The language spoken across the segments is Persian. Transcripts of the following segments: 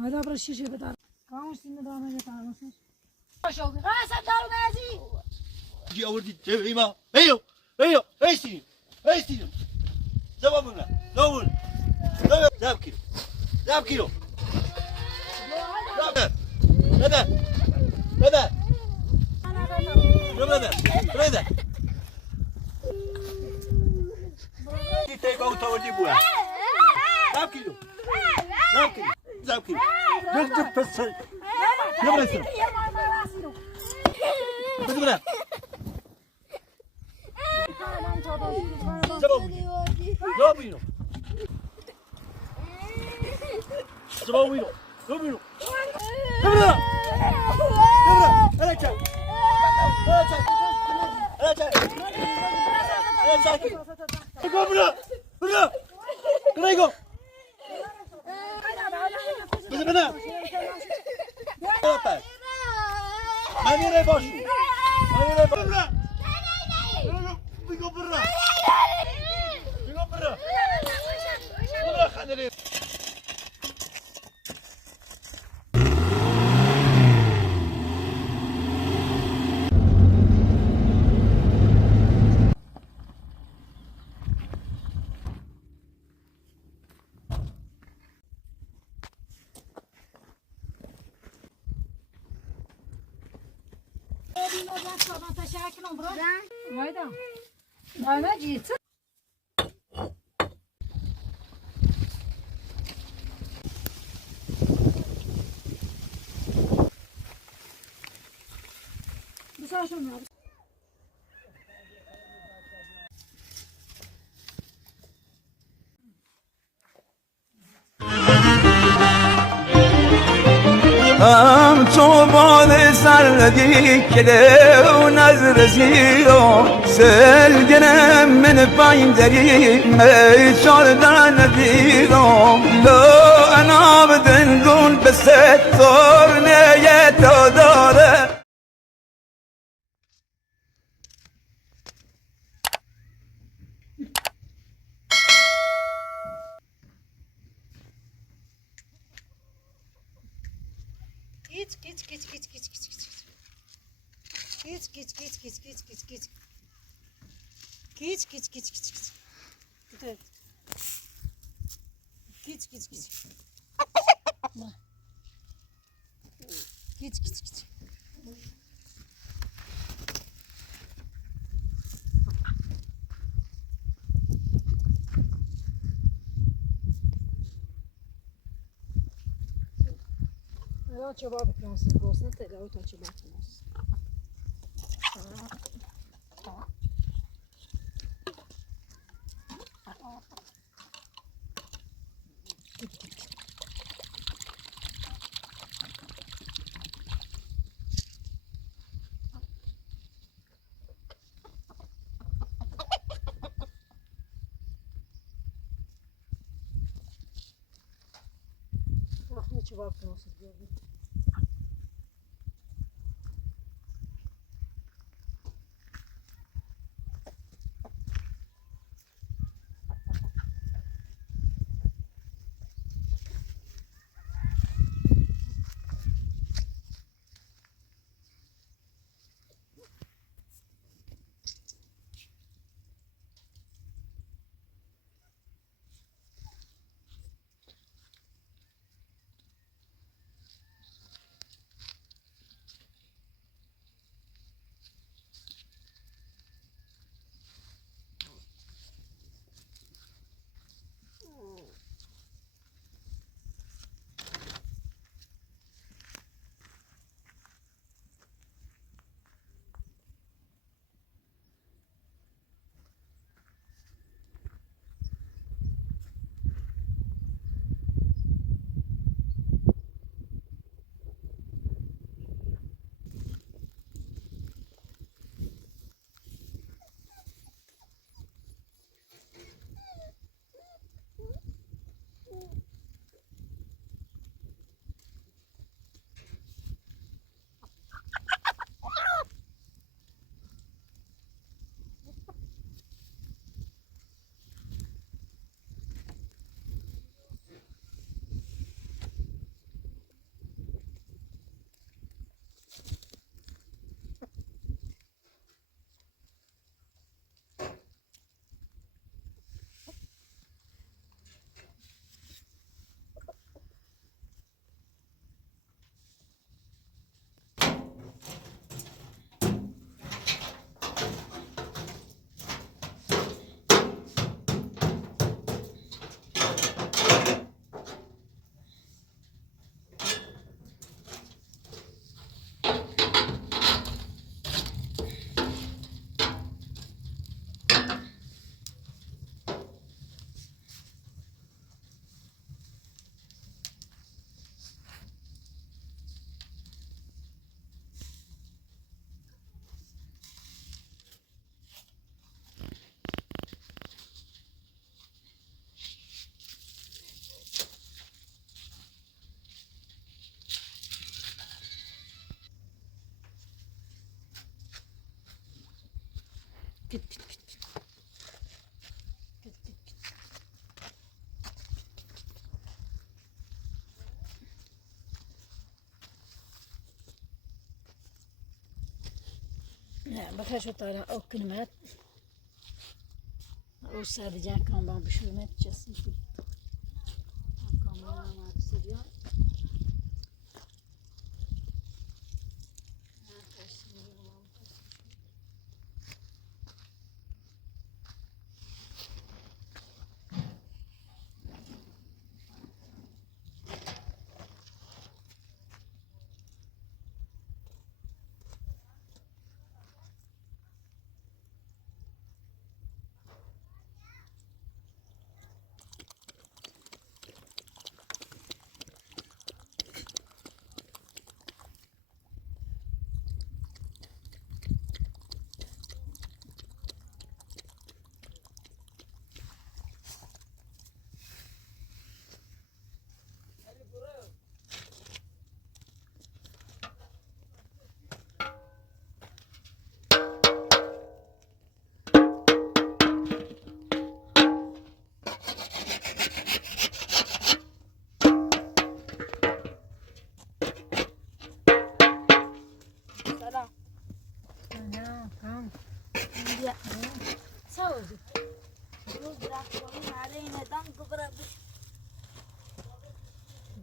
هذا برا الشيشة بدار كاموس النظام هذا تعال نص شوقي غاسل دارو نازي جي أوردي تبعيما أيو أيو أيسين أيسين زوامنا زوامنا زاب كيلو زاب كيلو زاب ماذا ماذا ماذا ماذا تيجي أو تودي بوها زاب كيلو زاب كيلو زاب كيلو جد بس يلا يسوي بدنا زبابينو زبابينو زبابينو بدنا بدنا أنا جاي أنا جاي أنا جاي أنا جاي بدنا بدنا كريجو بدنا ماني ريباشو ماني ريباشو بيجو برا بيجو برا برا خليني أنا جيت بس عشان صوبان سردی کده و نظر زیرو سلگنم من پایندری میشار دان دیرو لو انا بدن دون بست تورنه تو داره Git git git git git git git. Git git git git git git git. Git git git git git. Git. Git git git. Git git git. Ela tinha botado para nós, gosto não tem, eu tô te batendo. Ela tinha botado para nós, Git git git git. Git git git. Ne bakar şu tara o kıymet. O sadece kan bana bir şey edeceğiz. Kamera var size.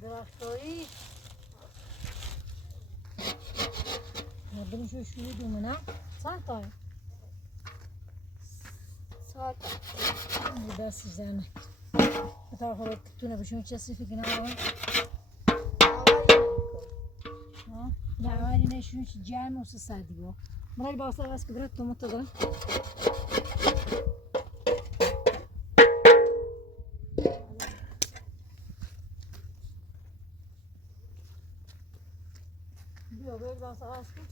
Draftoi. Nabim şu dumuna. Santa. Saat. Bu sizden. Hatta خلاص تونه بشون چسی فکر نمی‌کنم. نه ولی نشون جمع و سادی با. مرای باصل از کبرت تو متدار. بیا باید باصل از کن.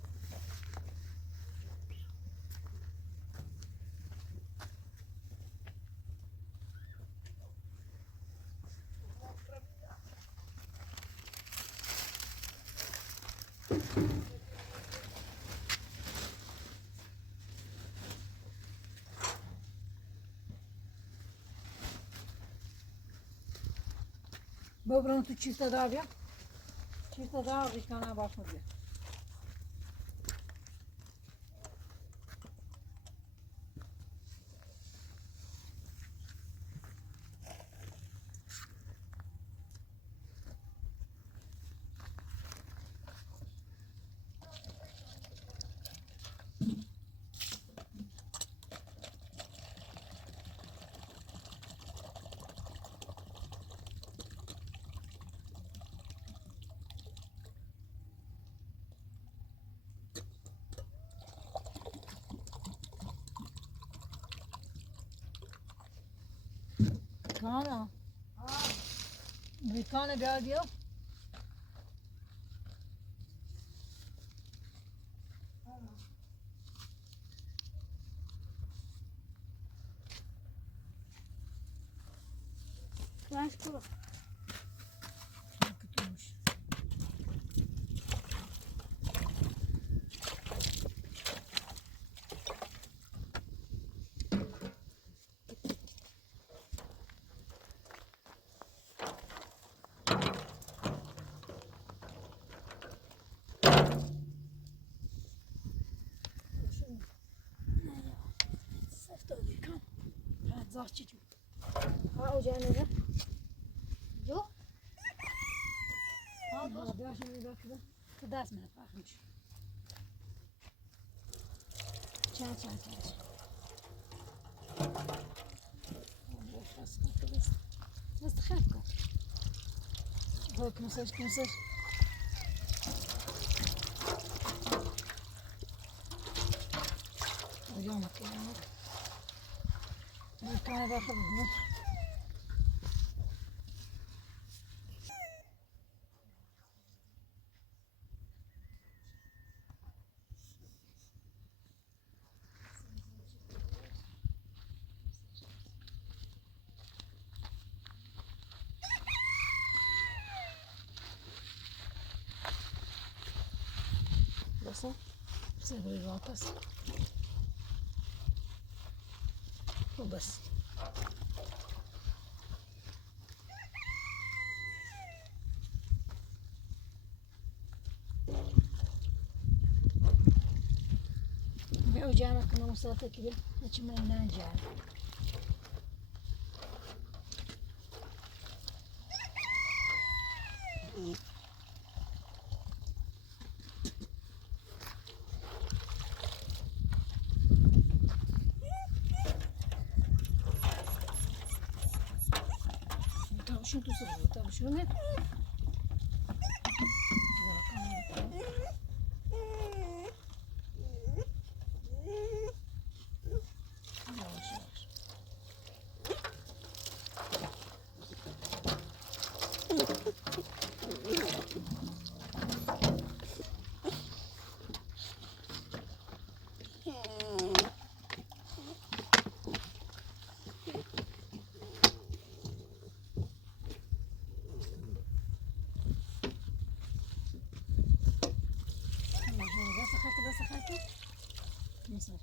ببرم تو چیست دار بیا چیست دار ریشکانه باش میگه کانا بیکانه بیار بیا Başka. Zahçıcım. Ha ocağın önüne. Yok. Ha bak. Ben şimdi bakıyorum. Kıdas mı bakmış. Çay. بس تخاف هو كمساج اليومك كان باخذ بس سيبري الواقص وبس. بيعوا جانا كنا مسافة كده هيك ما ينام جانا. شو تصير؟ طيب شو هنا؟ بس خاكي نصير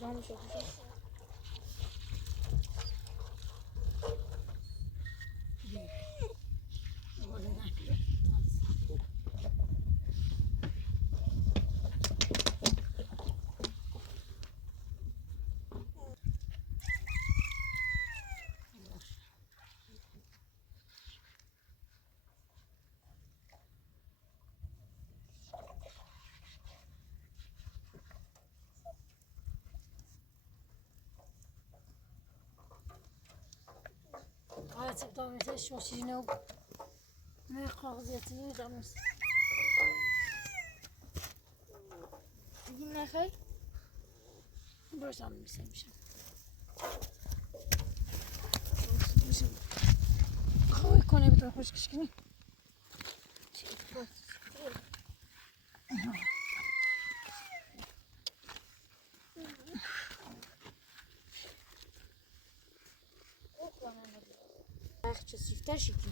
Vamos شوف تبدأ مثل شو شنو ما قاضيتي دامس تجينا خي برش عم مسمش خوي كوني بتروح وش كشكني اخ شفتها شكل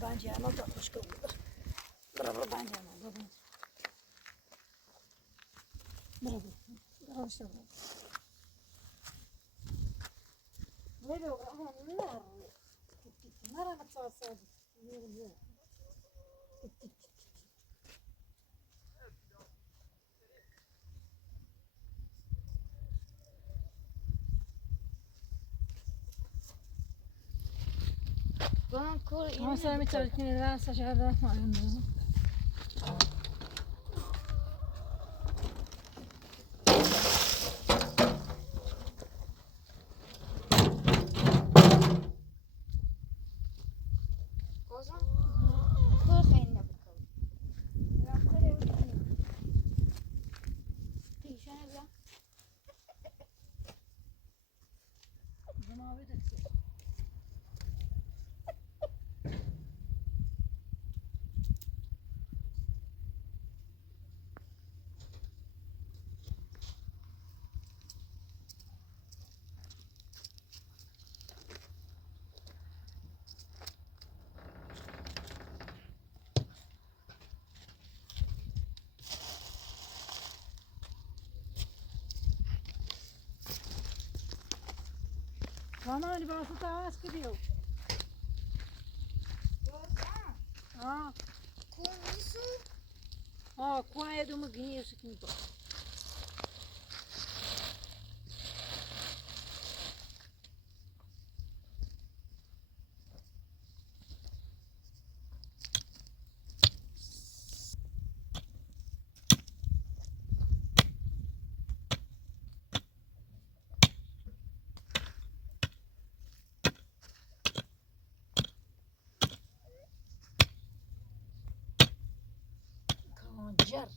Bence ama da hoş kalır. Bravo bence ama da bence. Bravo. Bravo işte bravo. Ne diyor? Ama ne var? Nereye matsası? Yürü. Bana kor Ama sen bir tane kineden saçardan falan. o zaman kor kayınla bakalım. Pişene bile. Zaman bir de Bana libası da az gidiyor. Ha, Konusu ha, kuaya da mı giyiyorsun ki bu? جر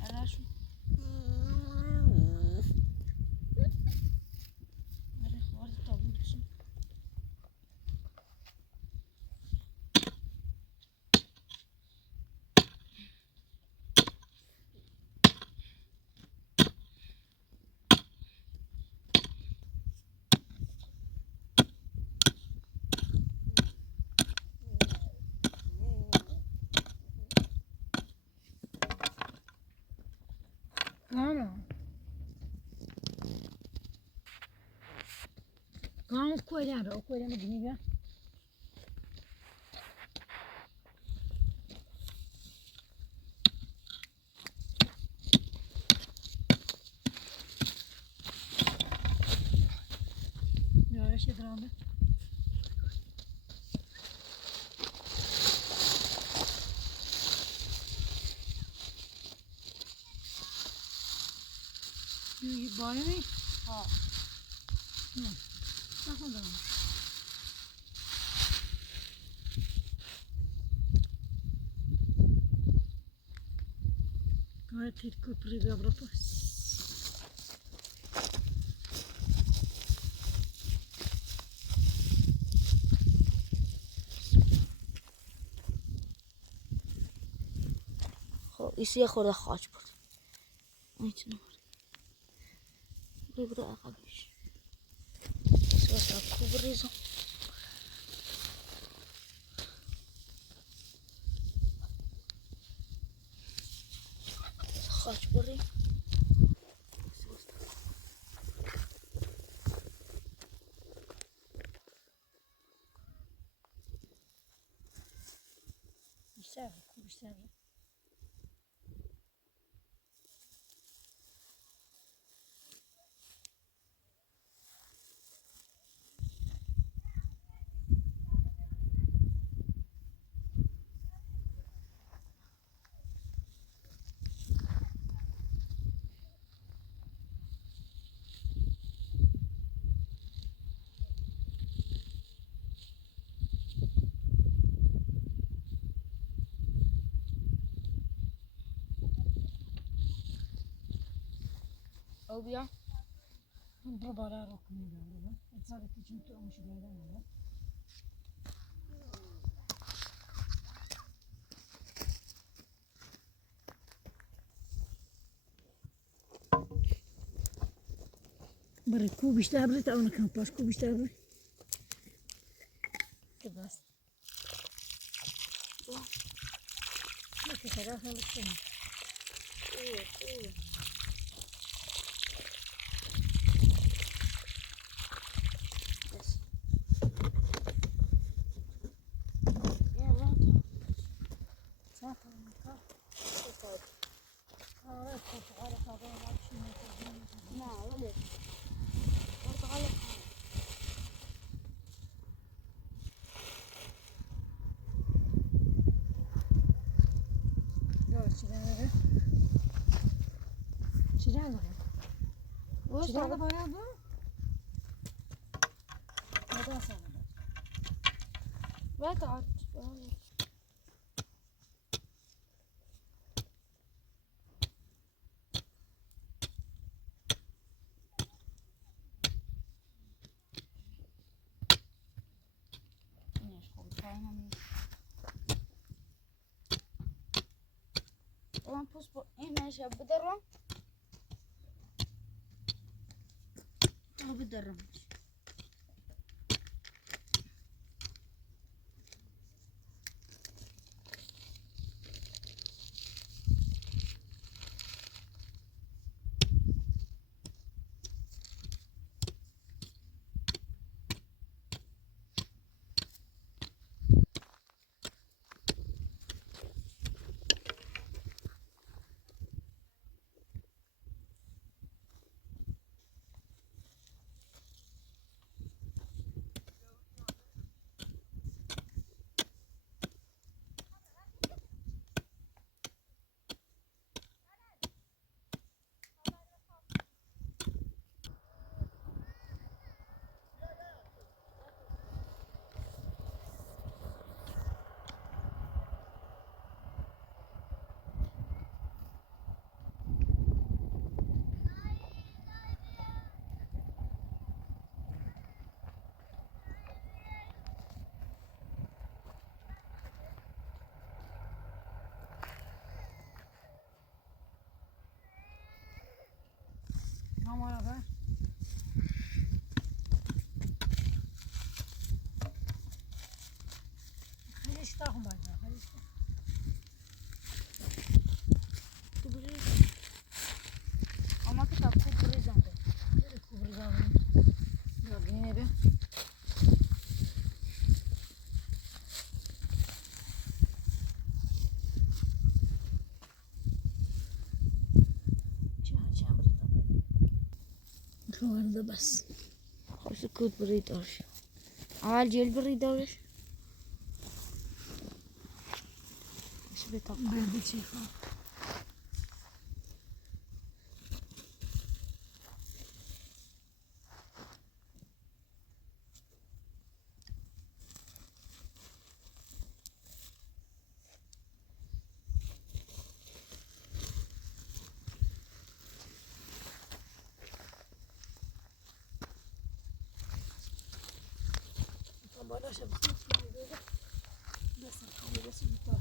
أنا شو أنا خوارج طابون شو Kan koyar o koyar mı dinliyor? Ya şey drama. Bağlı mı? ها Sakın da. Gayet iyi köprüyü bir bırakma. خب ایسی خورده خاک بود میتونم بگره عقبش سواسا کو بریزم خاک بری بیشتر بیشتر. او بیا برو بالا رو کنید. اتصال کیچن تو آموزش دادن. برای کو بیشتر برای تا اون کم پاش کو بیشتر برای. که بس. نه که خدا خیلی کنه. چرا باید بود؟ ندا سر لا تعال طبعا بوس هنا ايش بدرهم بدرهم همان آقا خیلی اشتاقم باید خیلی اشتاق تو بریز اما کتاب خوب بریزنده خیلی خوب ریزم داغینه به چند بریزنده خورده بس خوش کود برید دارش اول جیل برید دارش ايش بيطلع بردی چی خواه بالاش بس بس بیتا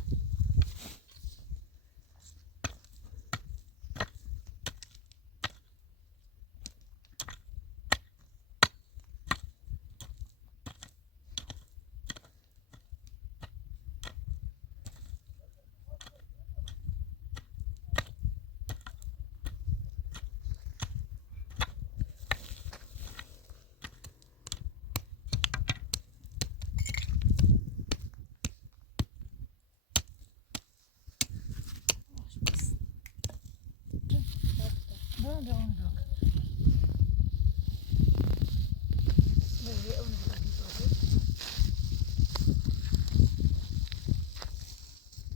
برو به اون داغ به اون داغ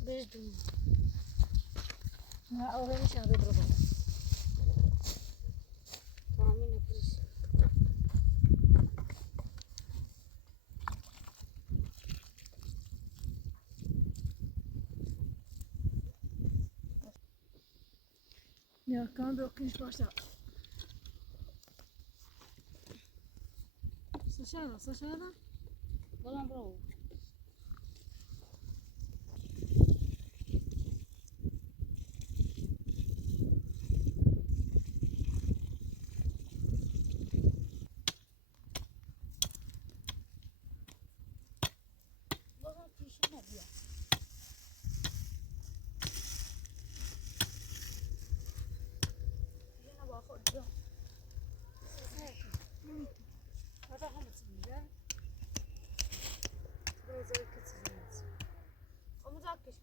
بريز دون نه آقا میشه آقا برو بالا فاهمين بريز یا کام دو کنش باشه سشادا بلان برو بلان پیشی نبیا یه نبا خود برو هذا هم تسميه برو زي كتسميه ومتاكش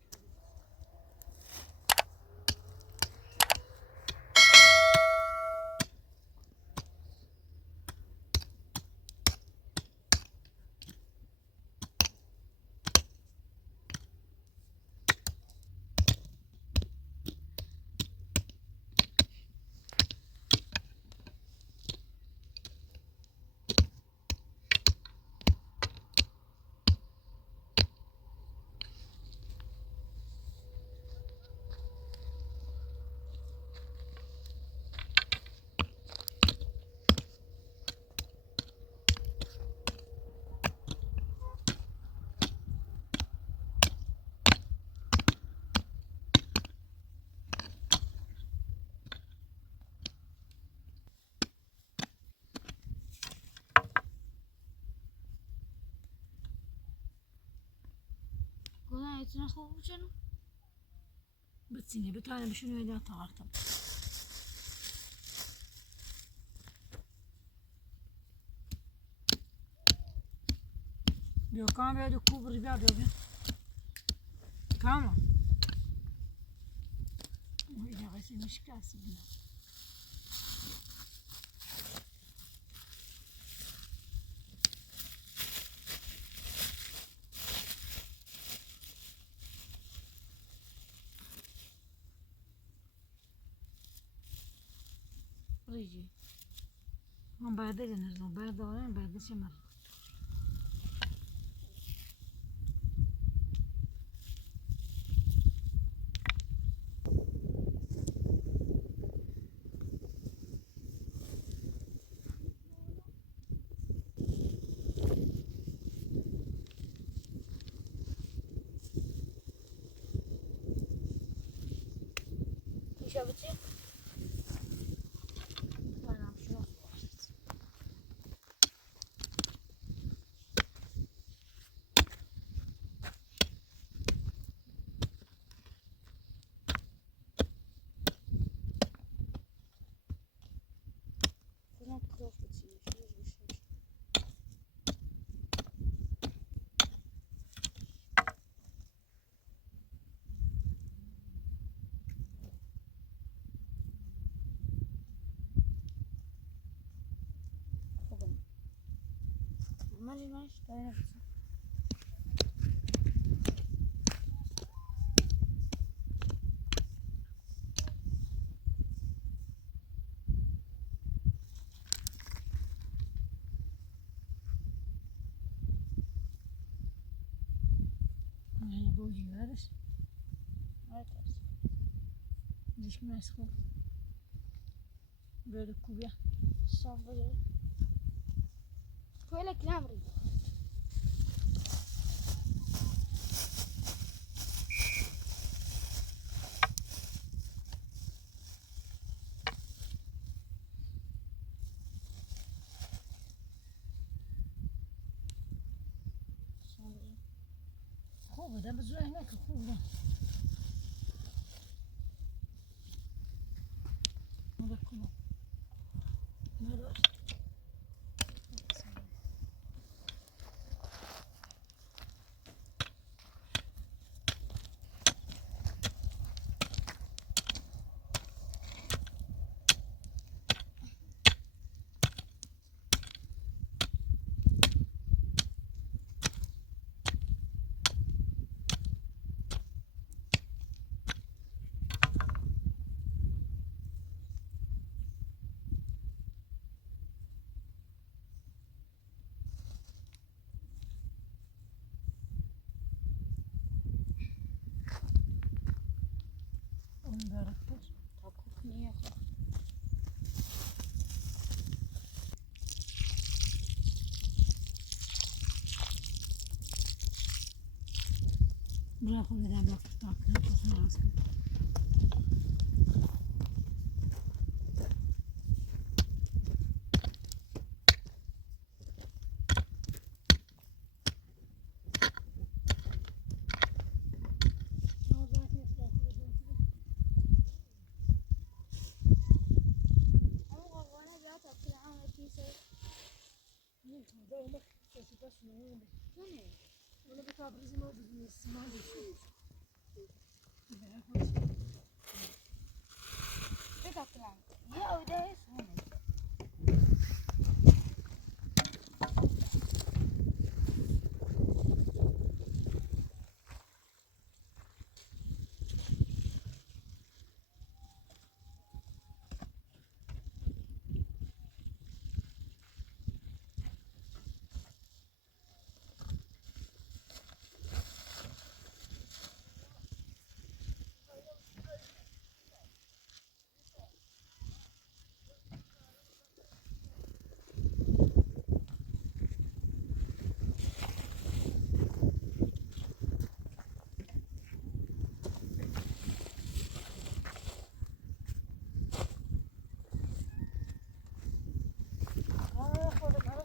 قلنا يتنا خوف شنو بتسيني بتاعنا بشنو يدا طارتم بيو كام بيدو كوبري بيدو كام وإذا غسي مش كاسبنا ريجي هم بعد نزلوا بعد دورين بعد شمر شفتي؟ أنا مالي ماشي تعالى نفسي. هي بوجي هذا ليش ما يسخن بالكوبيا صبري كويلك نامري خوبه ده بزوج هناك خوبه هذا كله هذا مبارك تاكلني بناخذ إذا باك تاكل خلاص ولا بتابرز ما بزنس ما بيشوف يا ودايس أنا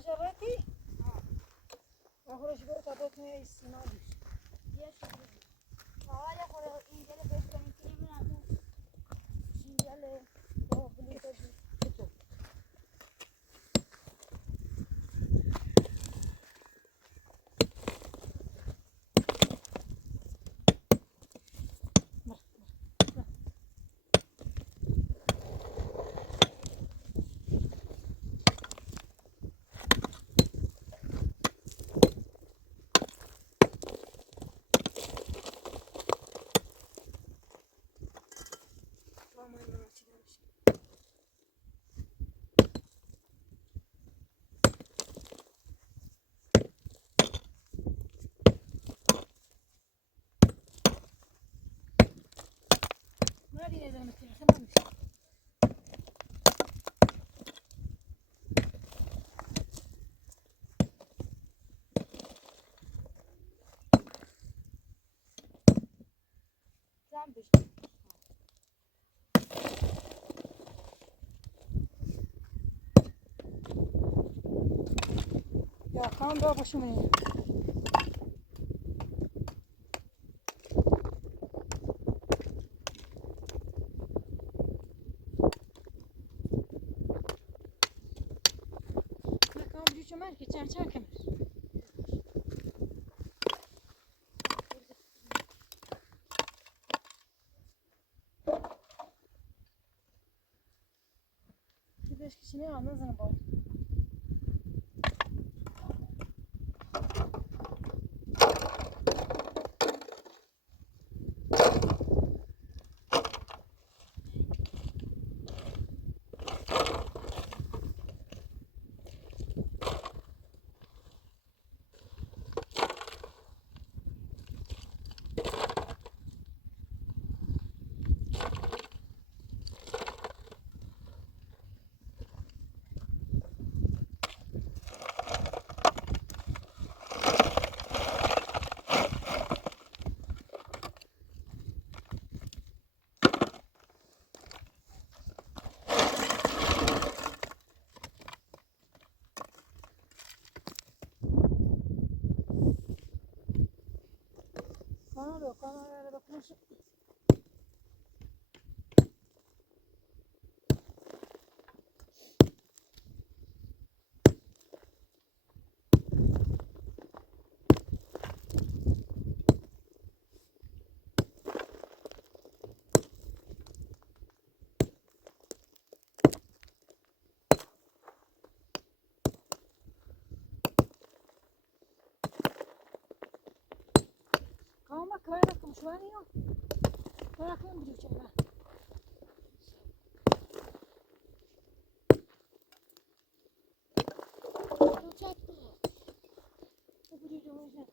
جريتي أخرج بيت أعطيتني السنادي يا شكرا تعالى خلاص إنجيل بيت كان كل من هذا إنجيل هو بليتو ما أدري إذا متى خلاص زامبش يا كان بابا شو مني ما كان بيجي كمان كان كمان كيفاش كشني نزن بابا کاملا بکنش. کاما کار کم شوانی ها. کار کم بیچاره. چات بود. تو بودی دویزه.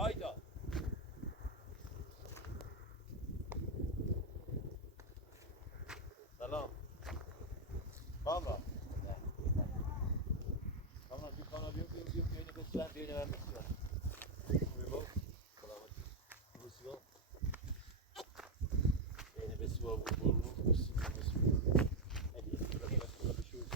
Hayda. Selam. Kamera. Kamera bir kana bir yeni gösteren bir yeni vermek istiyor. Uyuyor. Selamat. Uyuyor. Yeni besiyor bu. Hadi. Bir şey yok.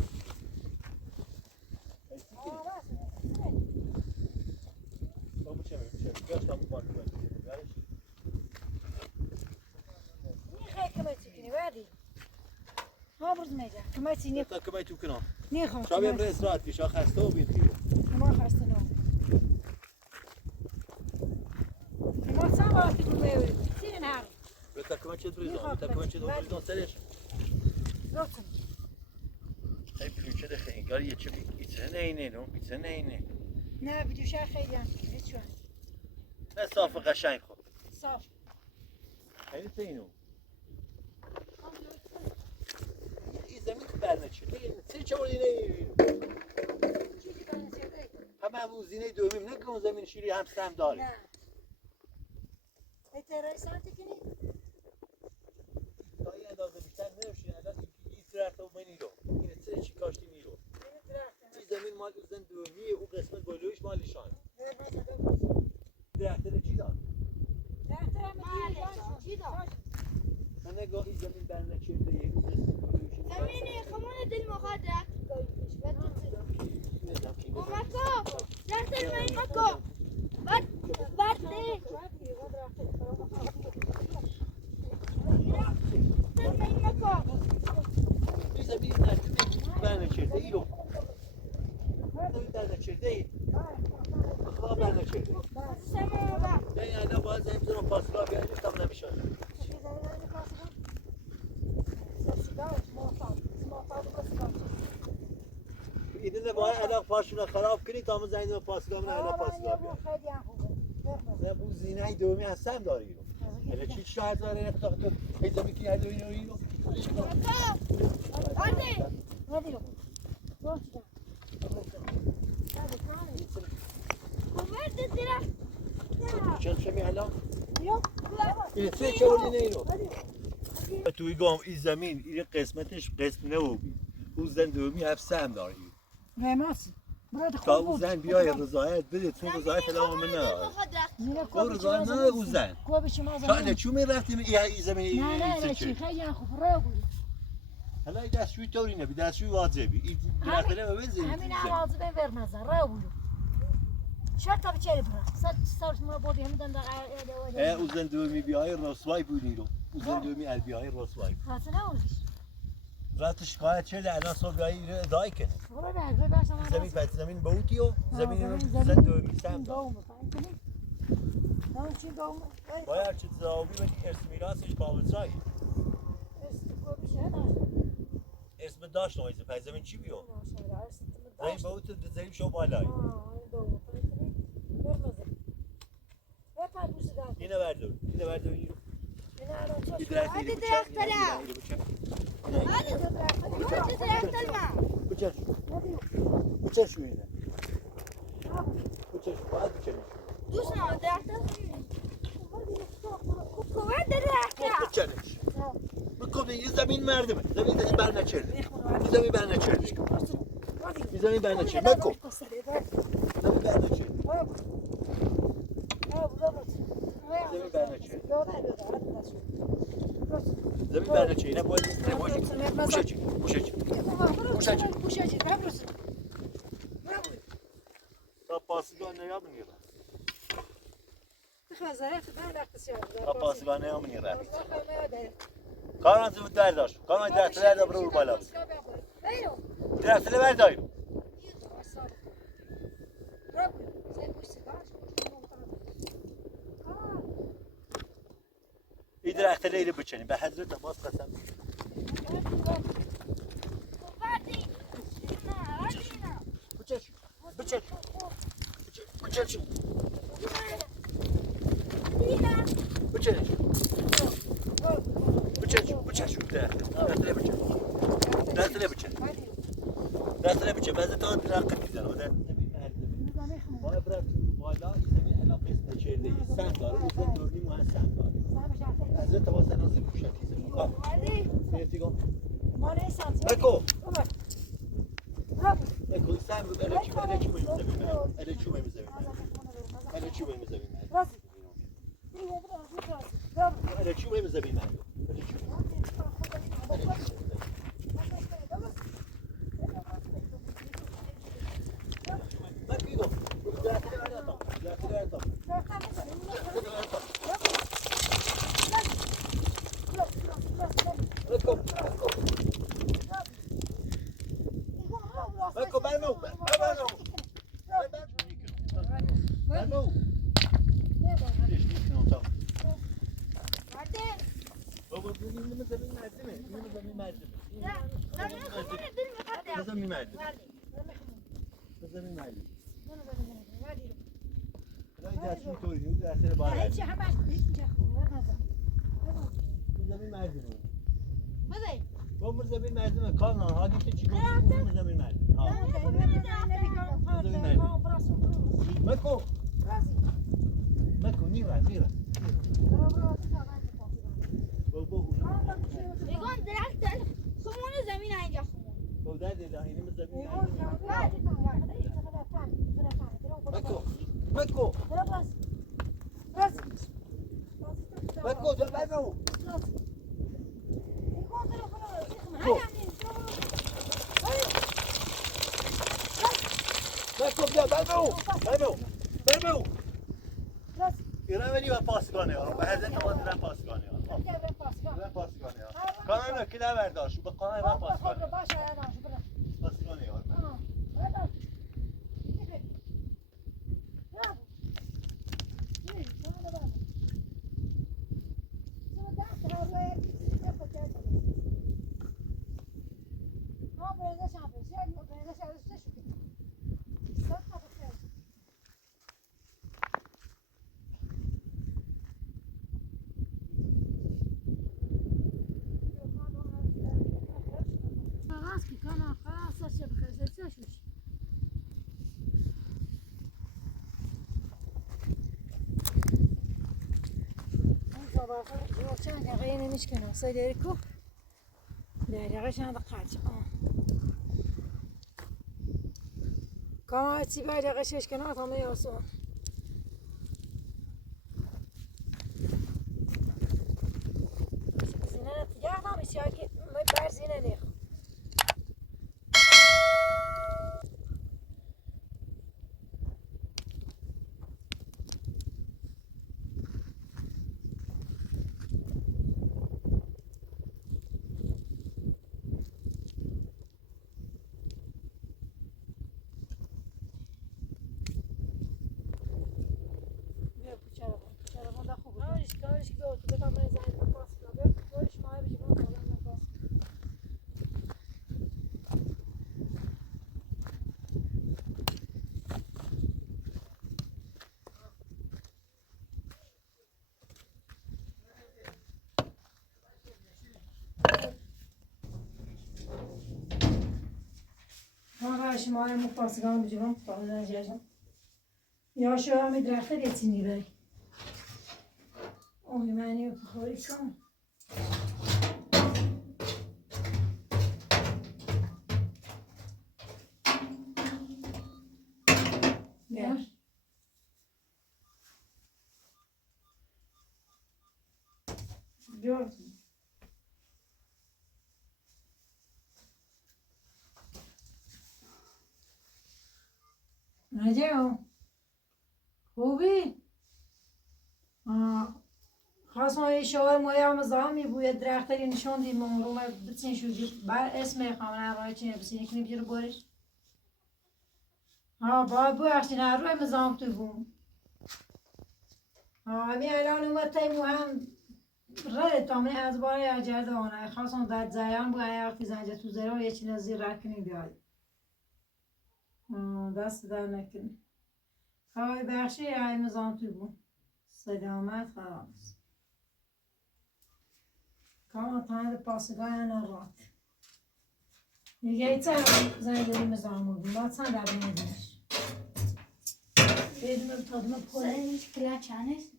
میگه کمایتی نیک تا کمایتو کنم نیخوام شب امروز استراحت کشا خسته و بیخیر ما خسته نو ما سام وقتی تو میوری سین هر تا کمایت بریزم تا کمایت بریزم سرش لطفا ای پلوچه ده خیلی گاری یه چه ایتنه اینه نو ایتنه اینه نه بیدوشه خیلی هم هیچ وقت نه صاف قشنگ خب صاف خیلی اینو زمین که برنه چه چه ولی چیزی کنه چه همه همون زینه دومیم نه که اون زمین شیری هم سم داره نه اترای سانتی کنی تا این اندازه بیشتر نمیشه الان این درخت و من ایرو این سه چی کاشتی میرو این زمین مال اون زن دومیه او قسمت بالویش مالیشان درخت رو چی داد؟ درخت هم چی داد من نگاه این زمین برنه چرده یک زمینی خمون دل مخواد درخت کویش ماکو درخت المایی ماکو بعد نه المایی ماکو این زمین برنه چرده ایرو زمین برنه چرده ای بخواه برنه چرده سمو با نه الان باید زمین بزنم پاسلا بیاییم تام نمیشه ایده باید الان پاشون خراب کنی تا من زنگ پاسلا من الان پاسلا بیام نه بو زینه دومی هستم داری رو الان چی شاید داره تا تو پیدا میکنی هر دوی نوری رو آده کمرد درخت چند شمی الان این سه چولی نه اینو توی گام این زمین این قسمتش قسم نبودی اون زن دومی هفته هم داری تا اون زن بیای رضایت بده چون رضایت الان من نداره اون رضایت نداره اون زن تا الان چون من رفتیم این زمین نه نه چی خیلی خوب را بود حالا دستشوی طوری نبی دستشوی واجبی این درختله و بزنید همین آوازı ben vermezler. Ravuyu. Şart tabii çeri bırak. Saç mı bodi hemden de uzun dövmi بیای رسوای بودی رو uzun dövmi el بیای رسوای Nasıl ne olmuş? رات شکایت شده الان صبح بیای ادای کنه Sonra ver ben sana. زمین پس زمین بودی و زمین رو زمین زن dövmi سم doğumu. Ne için doğumu? باید چه زاوی بدی ارث میراثش پاوزایی اسم داشت نویزه پس زمین چی بیو زمین بود زمین شو بالای اینه بردار اینه بردار اینو Hadi direktele. Hadi direktele. بچش بچش شو اینه بچش باید بچش Duşna direktele. Kuvvet direktele. بچش بکن یه زمین مردمه زمین دست بر نچرد این زمین بر نچرد این زمین بر نچرد بکن زمین بر نچرد زمین بر نچرد زمین بر نچرد اینه باید بوشچی بوشچی تا پاسگاه نیام میگه تا پاسگاه نیام میگه کاران زود داشت کاران درختله دا برو بالا درختله بردار این درختله ایره بچنی به حضرت باز قسم بچش بچش بچش بچش بچش درختله بچش درختله بچش درختله بچش بعضی تا درخت میزنه و ما برات بالا زمین الان قسمت چرده سم داره اون دورنی مو سم داره حضرت باز نازل بوشتی گفتی بکو بکو سم رو الکی زمین مردمه کانان حالی که چی گفت زمین مردمه مکو مکو نیرا میگم درخت خمون زمین اینجا خمون بودن اینم زمین مکو مکو مکو دبنو مکو بیا برمو ایران ولی و پاسگانه ها به حضرت آمد رفت پاسگانه ها رفت پاسگانه ها کانال نکی نبرداشت به کانال رفت پاسگانه پاسگانه ها چند دقیقه نمیشکنم سایداری کو دقیقه چند قرچ کما چی باید دقیقه شش کنم تا میاسون زینه نتیجه هم بسیار که بر زینه نیخ باش ما هم پاسگان بجوام پاسگان جاشم یا شو هم درخت دیتینی بری اوه منی بخوری کن بیار بیار نجاو خوبی؟ خواستم یه شعار مایا مزامی بود درختری نشون دیم رو بچین شو بر اسم خانه رای چینه بسینه کنی بیرو بارش با بخشین روی مزام تو بوم همین الان اومد تای هم رای تامنه از باره اجرده آنه خواستم در زیان بود اگه وقتی زنجه تو زیرا یه چیز زیر رد کنی بیایی دست در نکنی خواه بخشی های مزام تو بوم سلامت خلاص کام تاند پاسگاه نرات دیگه ایتا زنگلی مزامو بیم با تاند در بیدیش بدون تادم پوله هیچ کلاچ هست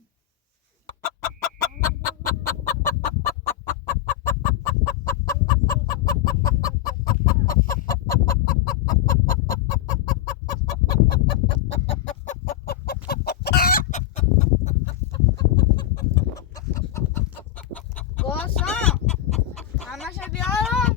گوسا همش بیارم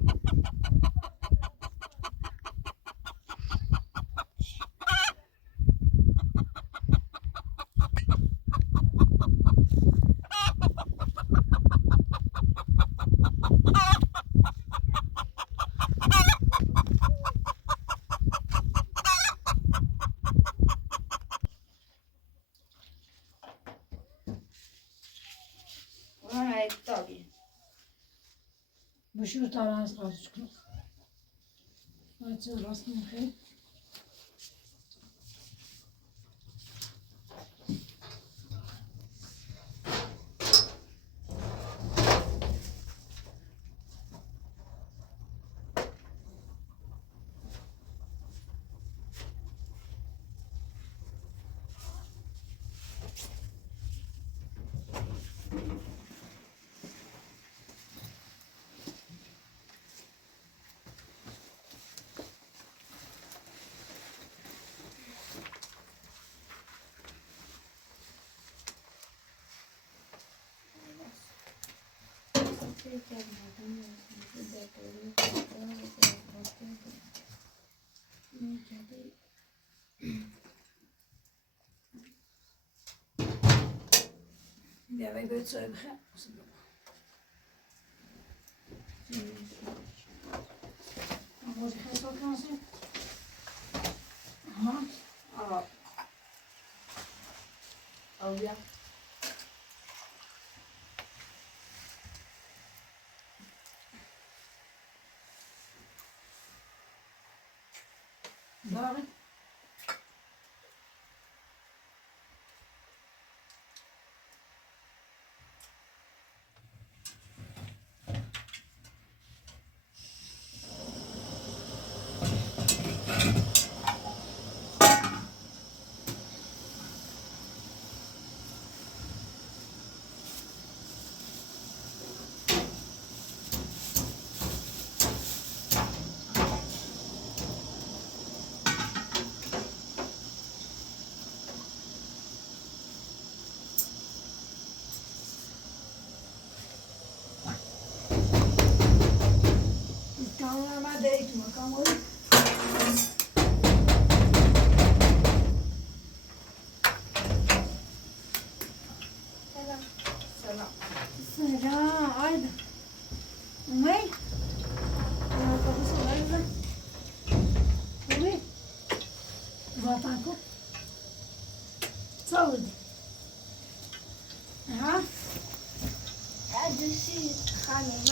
بشور تا از خواهش کنم باید چه راست میخوایی بیا باید باید سوی بخیر آموزی خیلی سال کنسی بیا داره Então, é madeira aqui, uma calma aí. Será? Olha. Mãe? Não, tá funcionando, né? Oi? Voltar com? Saúde. Aha. دوستی خانم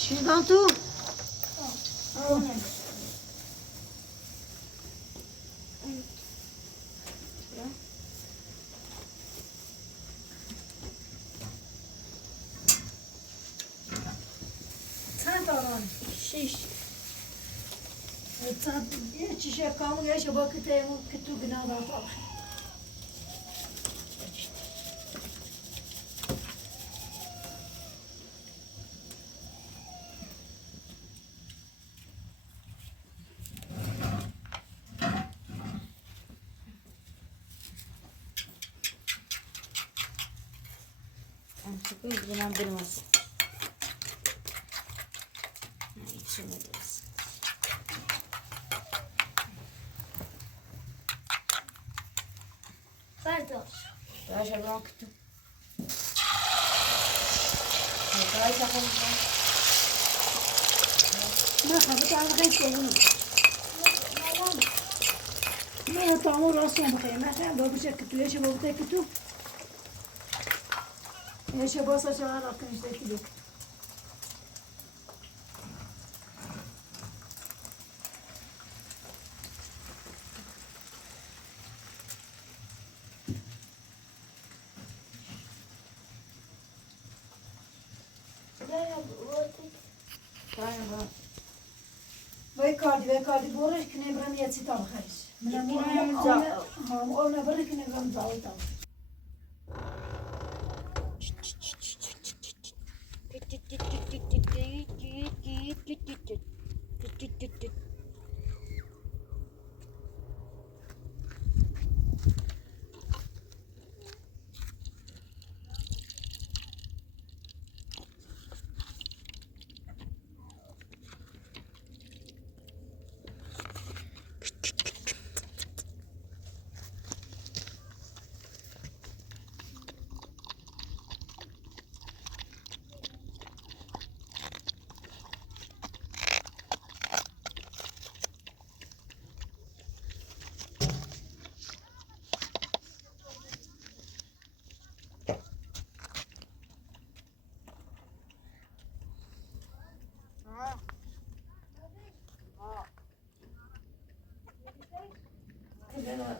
چی دان تو؟ چند تا داری؟ 6 Çişe kalın yaşa bakıt evin kötü günahlar falan. Çok iyi zaman bilmez. İçemeyiz. Pardon. Daha şaban kütüm. Daha şaban kütüm. Ne kadar kalın sevim. Ne tamam rasyon bakayım. Ben babuşa kötü yaşa babuşa kötü. Yaşa basa çağır akın işte kötü. Vai cardi, borra que nem para mim é citar o reis. Ona barra que nem vamos ao tal.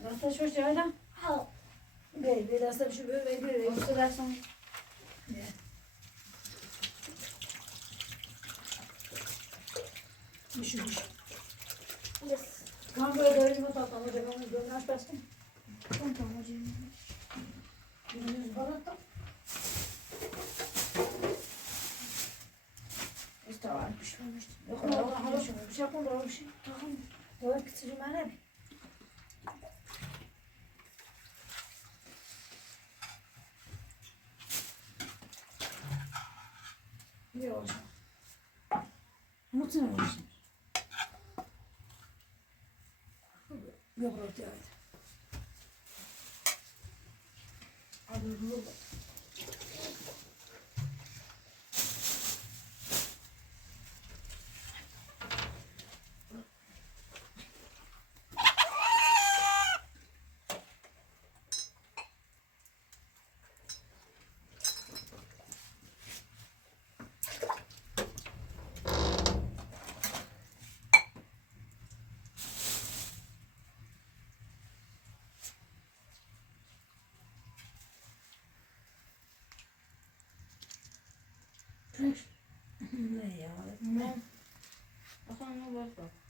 Nasıl şu şeyle? Ha. Biraz da şu böyle. Olsun versin. Şu. Yes. Kan böyle öyle mi tatlama devamlı dönmez bastım. Tamam hocam. Yüzümüz baratta. İşte var pişmemişti. Yok mu? Hala bir şey yapalım bir şey. Tamam. Doğru küçücük bana bir. Yok. Mutlu olsun. Yok ortaya. Abi bu. Ne ya? Bakalım ne var bak.